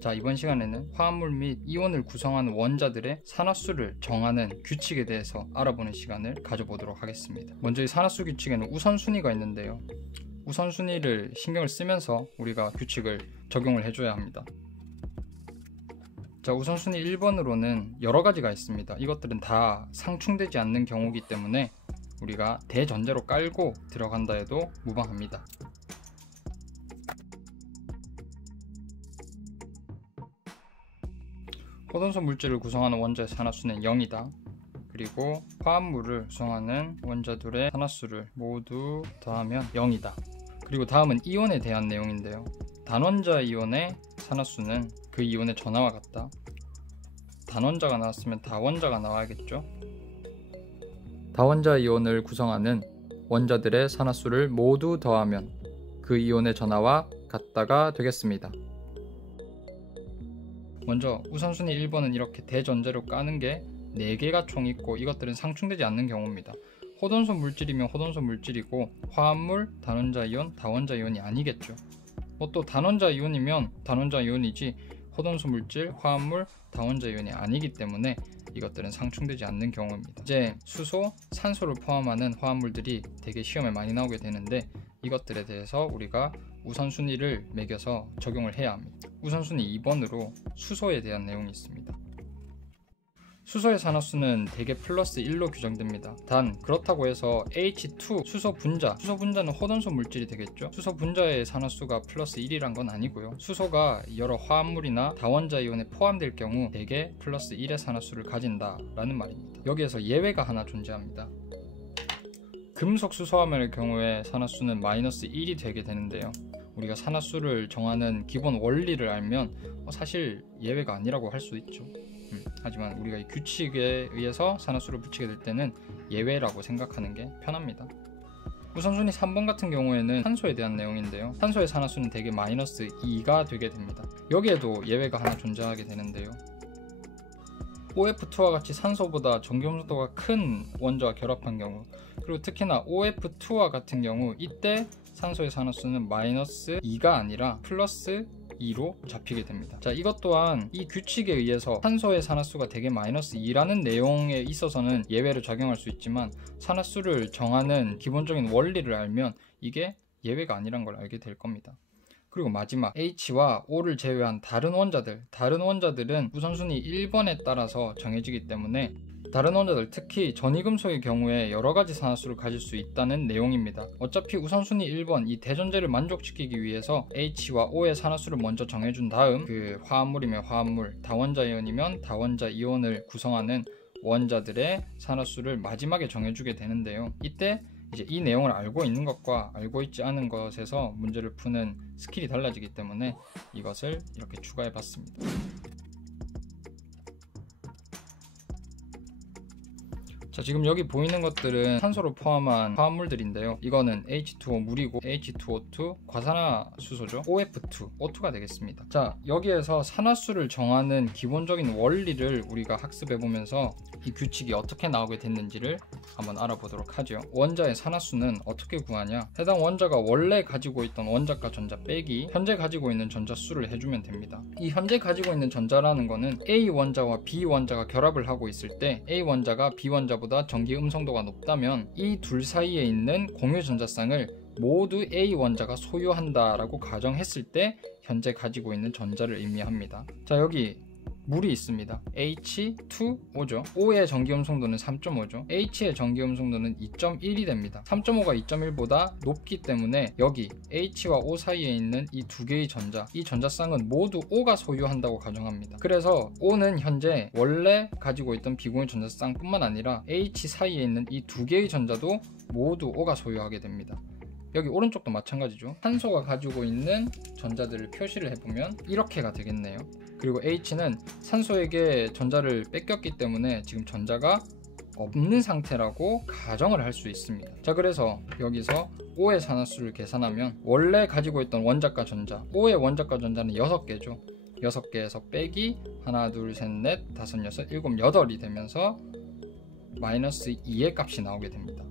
자, 이번 시간에는 화합물 및 이온을 구성하는 원자들의 산화수를 정하는 규칙에 대해서 알아보는 시간을 가져보도록 하겠습니다. 먼저 이 산화수 규칙에는 우선순위가 있는데요. 우선순위를 신경을 쓰면서 우리가 규칙을 적용을 해줘야 합니다. 자, 우선순위 1번으로는 여러 가지가 있습니다. 이것들은 다 상충되지 않는 경우이기 때문에 우리가 대전제로 깔고 들어간다 해도 무방합니다. 호돈소 물질을 구성하는 원자의 산화수는 0이다. 그리고 화합물을 구성하는 원자들의 산화수를 모두 더하면 0이다. 그리고 다음은 이온에 대한 내용인데요. 단원자 이온의 산화수는 그 이온의 전하와 같다. 단원자가 나왔으면 다원자가 나와야겠죠. 다원자 이온을 구성하는 원자들의 산화수를 모두 더하면 그 이온의 전하와 같다가 되겠습니다. 먼저 우선순위 1번은 이렇게 대전제로 까는 게 4개가 총 있고 이것들은 상충되지 않는 경우입니다. 호돈소 물질이면 호돈소 물질이고 화합물, 단원자 이온, 다원자 이온이 아니겠죠. 또 단원자 이온이면 단원자 이온이지 호돈소 물질, 화합물, 다원자 이온이 아니기 때문에 이것들은 상충되지 않는 경우입니다. 이제 수소, 산소를 포함하는 화합물들이 되게 시험에 많이 나오게 되는데 이것들에 대해서 우리가 우선순위를 매겨서 적용을 해야 합니다. 우선순위 2번으로 수소에 대한 내용이 있습니다. 수소의 산화수는 대개 플러스 1로 규정됩니다. 단 그렇다고 해서 H2 수소 분자는 호돈소 물질이 되겠죠. 수소 분자의 산화수가 플러스 1이란 건 아니고요. 수소가 여러 화합물이나 다원자 이온에 포함될 경우 대개 플러스 1의 산화수를 가진다라는 말입니다. 여기에서 예외가 하나 존재합니다. 금속 수소화물의 경우에 산화수는 마이너스 1이 되게 되는데요. 우리가 산화수를 정하는 기본 원리를 알면 사실 예외가 아니라고 할 수 있죠. 하지만 우리가 이 규칙에 의해서 산화수를 붙이게 될 때는 예외라고 생각하는 게 편합니다. 우선순위 3번 같은 경우에는 산소에 대한 내용인데요. 산소의 산화수는 대개 마이너스 2가 되게 됩니다. 여기에도 예외가 하나 존재하게 되는데요. OF2와 같이 산소보다 전기음속도가 큰 원자와 결합한 경우, 그리고 특히나 OF2와 같은 경우 이때 산소의 산화수는 마이너스 2가 아니라 플러스 2로 잡히게 됩니다. 자, 이것 또한 이 규칙에 의해서 산소의 산화수가 대개 마이너스 2라는 내용에 있어서는 예외를 적용할 수 있지만 산화수를 정하는 기본적인 원리를 알면 이게 예외가 아니란 걸 알게 될 겁니다. 그리고 마지막 H와 O를 제외한 다른 원자들은 우선순위 1번에 따라서 정해지기 때문에 다른 원자들, 특히 전이금속의 경우에 여러가지 산화수를 가질 수 있다는 내용입니다. 어차피 우선순위 1번 이 대전제를 만족시키기 위해서 H와 O의 산화수를 먼저 정해준 다음 그 화합물이면 화합물, 다원자 이온이면 다원자 이온을 구성하는 원자들의 산화수를 마지막에 정해주게 되는데요. 이때 이제 이 내용을 알고 있는 것과 알고 있지 않은 것에서 문제를 푸는 스킬이 달라지기 때문에 이것을 이렇게 추가해 봤습니다. 자, 지금 여기 보이는 것들은 산소를 포함한 화합물들인데요. 이거는 H2O 물이고 H2O2 과산화수소죠. OF2, O2가 되겠습니다. 자, 여기에서 산화수를 정하는 기본적인 원리를 우리가 학습해보면서 이 규칙이 어떻게 나오게 됐는지를 한번 알아보도록 하죠. 원자의 산화수는 어떻게 구하냐? 해당 원자가 원래 가지고 있던 원자과 전자 빼기 현재 가지고 있는 전자 수를 해주면 됩니다. 이 현재 가지고 있는 전자라는 거는 A 원자와 B 원자가 결합을 하고 있을 때 A 원자가 B 원자보다 전기 음성도가 높다면 이 둘 사이에 있는 공유 전자쌍을 모두 A 원자가 소유한다라고 가정했을 때 현재 가지고 있는 전자를 의미합니다. 자, 여기 물이 있습니다. H2O죠. O의 전기음성도는 3.5죠. H의 전기음성도는 2.1이 됩니다. 3.5가 2.1보다 높기 때문에 여기 H와 O 사이에 있는 이 두 개의 전자, 이 전자쌍은 모두 O가 소유한다고 가정합니다. 그래서 O는 현재 원래 가지고 있던 비공유 전자쌍 뿐만 아니라 H 사이에 있는 이 두 개의 전자도 모두 O가 소유하게 됩니다. 여기 오른쪽도 마찬가지죠. 산소가 가지고 있는 전자들을 표시를 해보면 이렇게가 되겠네요. 그리고 H는 산소에게 전자를 뺏겼기 때문에 지금 전자가 없는 상태라고 가정을 할 수 있습니다. 자, 그래서 여기서 O의 산화수를 계산하면 원래 가지고 있던 원자과 전자, O의 원자과 전자는 6개죠. 6개에서 빼기 하나, 둘, 셋, 넷, 다섯, 여섯, 일곱, 여덟이 되면서 마이너스 2의 값이 나오게 됩니다.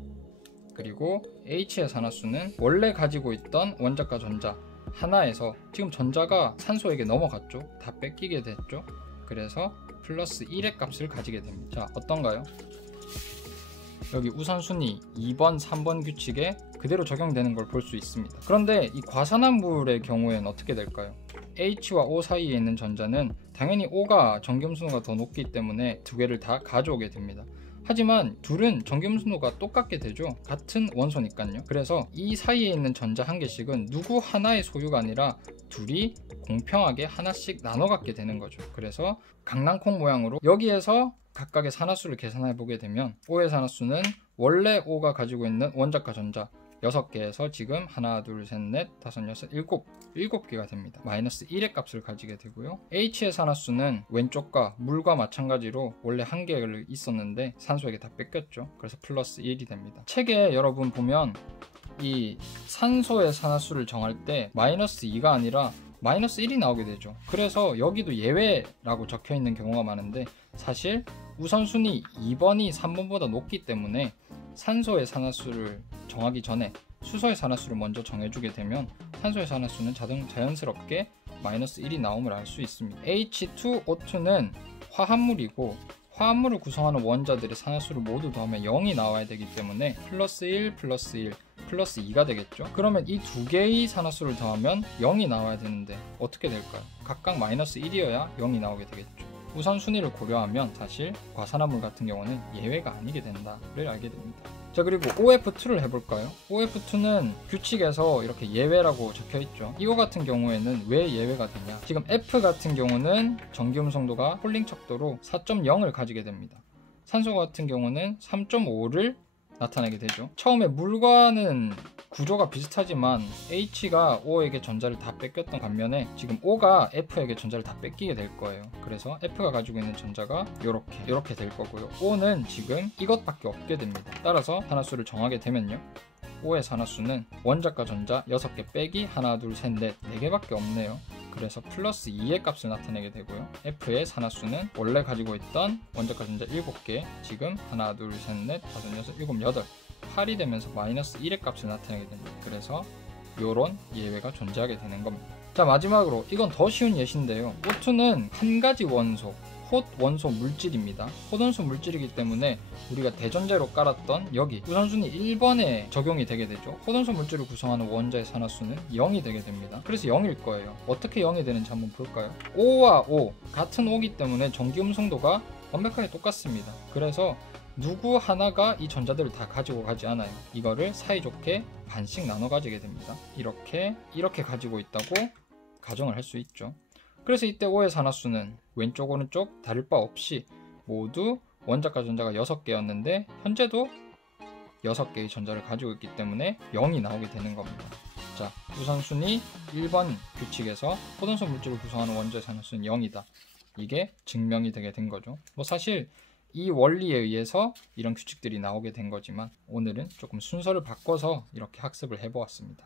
그리고 H의 산화수는 원래 가지고 있던 원자과 전자 하나에서 지금 전자가 산소에게 넘어갔죠. 다 뺏기게 됐죠. 그래서 플러스 1의 값을 가지게 됩니다. 자, 어떤가요? 여기 우선순위 2번, 3번 규칙에 그대로 적용되는 걸 볼 수 있습니다. 그런데 이 과산화물의 경우에는 어떻게 될까요? H와 O 사이에 있는 전자는 당연히 O가 정기음순도가 더 높기 때문에 두 개를 다 가져오게 됩니다. 하지만 둘은 정기음순도가 똑같게 되죠. 같은 원소니까요. 그래서 이 사이에 있는 전자 한 개씩은 누구 하나의 소유가 아니라 둘이 공평하게 하나씩 나눠 갖게 되는 거죠. 그래서 강낭콩 모양으로 여기에서 각각의 산화수를 계산해 보게 되면 O의 산화수는 원래 O가 가지고 있는 원자과 전자 6개에서 지금 하나, 둘, 셋, 넷, 다섯, 여섯, 일곱 7개가 됩니다. 마이너스 1의 값을 가지게 되고요. H의 산화수는 왼쪽과 물과 마찬가지로 원래 한 개가 있었는데 산소에게 다 뺏겼죠. 그래서 플러스 1이 됩니다. 책에 여러분 보면 이 산소의 산화수를 정할 때 마이너스 2가 아니라 마이너스 1이 나오게 되죠. 그래서 여기도 예외라고 적혀 있는 경우가 많은데 사실 우선순위 2번이 3번보다 높기 때문에 산소의 산화수를 정하기 전에 수소의 산화수를 먼저 정해주게 되면 산소의 산화수는 자연스럽게 마이너스 1이 나옴을 알 수 있습니다. H2O2는 화합물이고 화합물을 구성하는 원자들의 산화수를 모두 더하면 0이 나와야 되기 때문에 플러스 1, 플러스 1, 플러스 2가 되겠죠. 그러면 이 두 개의 산화수를 더하면 0이 나와야 되는데 어떻게 될까요? 각각 마이너스 1이어야 0이 나오게 되겠죠. 우선순위를 고려하면 사실 과산화물 같은 경우는 예외가 아니게 된다를 알게 됩니다. 자, 그리고 OF2를 해볼까요? OF2는 규칙에서 이렇게 예외라고 적혀있죠. 이거 같은 경우에는 왜 예외가 되냐, 지금 F 같은 경우는 전기음성도가 폴링 척도로 4.0을 가지게 됩니다. 산소 같은 경우는 3.5를 나타내게 되죠. 처음에 물과는 구조가 비슷하지만 H가 O에게 전자를 다 뺏겼던 반면에 지금 O가 F에게 전자를 다 뺏기게 될 거예요. 그래서 F가 가지고 있는 전자가 이렇게 될 거고요. O는 지금 이것밖에 없게 됩니다. 따라서 산화수를 정하게 되면요, O의 산화수는 원자과 전자 6개 빼기 하나, 둘, 셋, 넷 4개밖에 없네요. 그래서 플러스 2의 값을 나타내게 되고요. F의 산화수는 원래 가지고 있던 원자과 전자 7개, 지금 하나, 둘, 셋, 넷, 다섯, 여섯, 일곱, 여덟 8이 되면서 마이너스 1의 값을 나타내게 됩니다. 그래서 이런 예외가 존재하게 되는 겁니다. 자, 마지막으로 이건 더 쉬운 예시인데요. O2는 한 가지 원소, 톳 원소 물질입니다. 톳 원소 물질이기 때문에 우리가 대전제로 깔았던 여기 우선순위 1번에 적용이 되게 되죠. 톳 원소 물질을 구성하는 원자의 산화수는 0이 되게 됩니다. 그래서 0일 거예요. 어떻게 0이 되는지 한번 볼까요? O와 O 같은 O기 때문에 전기음성도가 완벽하게 똑같습니다. 그래서 누구 하나가 이 전자들을 다 가지고 가지 않아요. 이거를 사이좋게 반씩 나눠 가지게 됩니다. 이렇게 가지고 있다고 가정을 할 수 있죠. 그래서 이때 O의 산화수는 왼쪽 오른쪽 다를 바 없이 모두 원자과 전자가 6개였는데 현재도 6개의 전자를 가지고 있기 때문에 0이 나오게 되는 겁니다. 자, 우선순위 1번 규칙에서 톳원소 물질을 구성하는 원자의 산화수는 0이다. 이게 증명이 되게 된 거죠. 뭐 사실 이 원리에 의해서 이런 규칙들이 나오게 된 거지만 오늘은 조금 순서를 바꿔서 이렇게 학습을 해보았습니다.